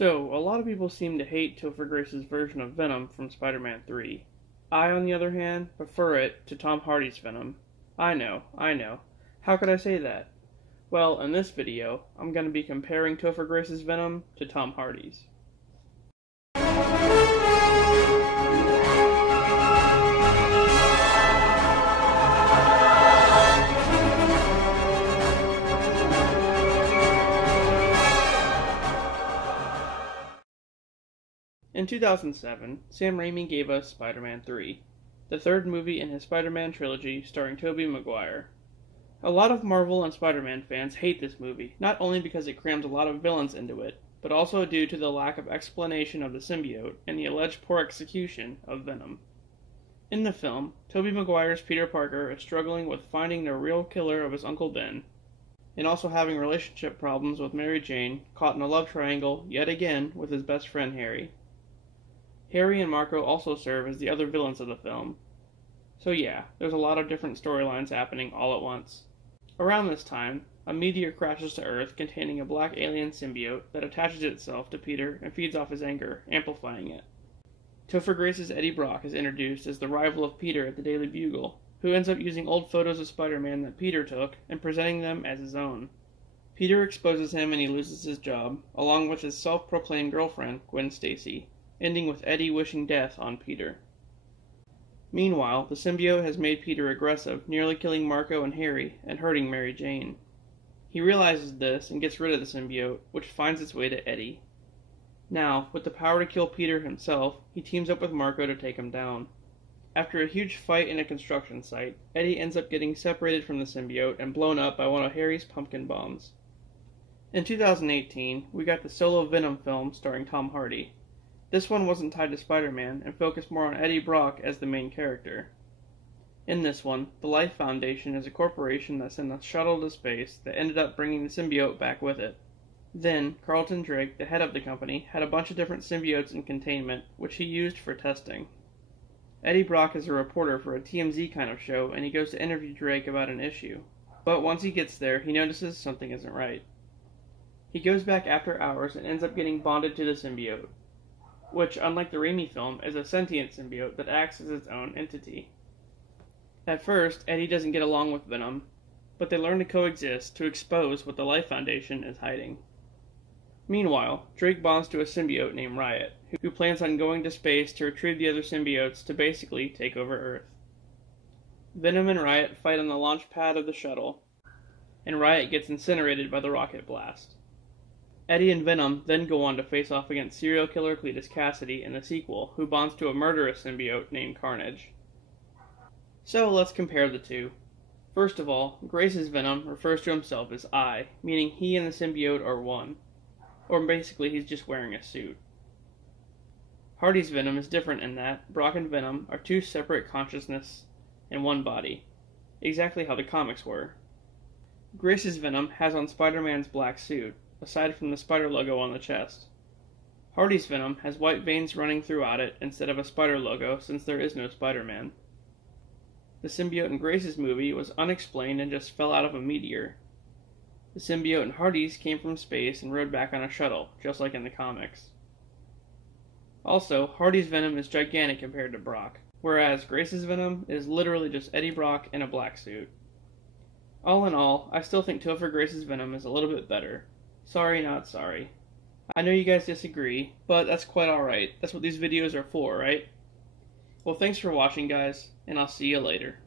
So, a lot of people seem to hate Topher Grace's version of Venom from Spider-Man 3. I, on the other hand, prefer it to Tom Hardy's Venom. I know. How could I say that? Well, in this video, I'm going to be comparing Topher Grace's Venom to Tom Hardy's. In 2007, Sam Raimi gave us Spider-Man 3, the third movie in his Spider-Man trilogy starring Tobey Maguire. A lot of Marvel and Spider-Man fans hate this movie, not only because it crams a lot of villains into it, but also due to the lack of explanation of the symbiote and the alleged poor execution of Venom. In the film, Tobey Maguire's Peter Parker is struggling with finding the real killer of his Uncle Ben, and also having relationship problems with Mary Jane, caught in a love triangle yet again with his best friend Harry. Harry and Marco also serve as the other villains of the film. So yeah, there's a lot of different storylines happening all at once. Around this time, a meteor crashes to Earth containing a black alien symbiote that attaches itself to Peter and feeds off his anger, amplifying it. Topher Grace's Eddie Brock is introduced as the rival of Peter at the Daily Bugle, who ends up using old photos of Spider-Man that Peter took and presenting them as his own. Peter exposes him and he loses his job, along with his self-proclaimed girlfriend, Gwen Stacy, ending with Eddie wishing death on Peter. Meanwhile, the symbiote has made Peter aggressive, nearly killing Marco and Harry and hurting Mary Jane. He realizes this and gets rid of the symbiote, which finds its way to Eddie. Now, with the power to kill Peter himself, he teams up with Marco to take him down. After a huge fight in a construction site, Eddie ends up getting separated from the symbiote and blown up by one of Harry's pumpkin bombs. In 2018, we got the solo Venom film starring Tom Hardy. This one wasn't tied to Spider-Man and focused more on Eddie Brock as the main character. In this one, the Life Foundation is a corporation that sent a shuttle to space that ended up bringing the symbiote back with it. Then, Carlton Drake, the head of the company, had a bunch of different symbiotes in containment, which he used for testing. Eddie Brock is a reporter for a TMZ kind of show, and he goes to interview Drake about an issue. But once he gets there, he notices something isn't right. He goes back after hours and ends up getting bonded to the symbiote, which, unlike the Raimi film, is a sentient symbiote that acts as its own entity. At first, Eddie doesn't get along with Venom, but they learn to coexist to expose what the Life Foundation is hiding. Meanwhile, Drake bonds to a symbiote named Riot, who plans on going to space to retrieve the other symbiotes to basically take over Earth. Venom and Riot fight on the launch pad of the shuttle, and Riot gets incinerated by the rocket blast. Eddie and Venom then go on to face off against serial killer Cletus Cassidy in the sequel, who bonds to a murderous symbiote named Carnage. So let's compare the two. First of all, Grace's Venom refers to himself as I, meaning he and the symbiote are one. Or basically he's just wearing a suit. Hardy's Venom is different in that Brock and Venom are two separate consciousnesses in one body, exactly how the comics were. Grace's Venom has on Spider-Man's black suit, aside from the spider logo on the chest. Hardy's Venom has white veins running throughout it instead of a spider logo, since there is no Spider-Man. The symbiote in Grace's movie was unexplained and just fell out of a meteor. The symbiote in Hardy's came from space and rode back on a shuttle, just like in the comics. Also, Hardy's Venom is gigantic compared to Brock, whereas Grace's Venom is literally just Eddie Brock in a black suit. All in all, I still think Topher Grace's Venom is a little bit better. Sorry, not sorry. I know you guys disagree, but that's quite alright. That's what these videos are for, right? Well, thanks for watching, guys, and I'll see you later.